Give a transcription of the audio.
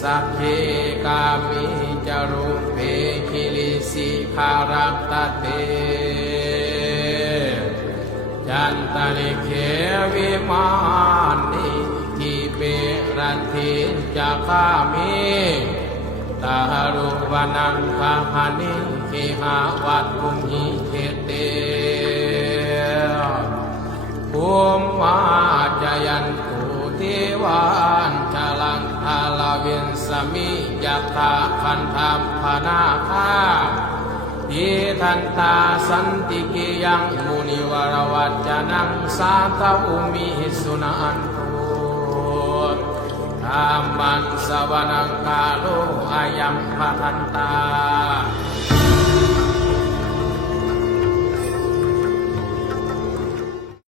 สัพเพกามิจารุเพคิลิสิขารัตตเตจันตลิเขวิมานนิทิเปรัตถิจักขามิตารุวนังคาหานิขิหาวัตถุหิเขเตภูมิมาจายันตุเทวานชลังทาลาวินสมิยัตถาคันธามพนาคาทิทันตาสันติกิยังมุนิวรวัจจนังสาตอุมิสุนันตุธรรมังสวนังกาโลอายัมภทันตา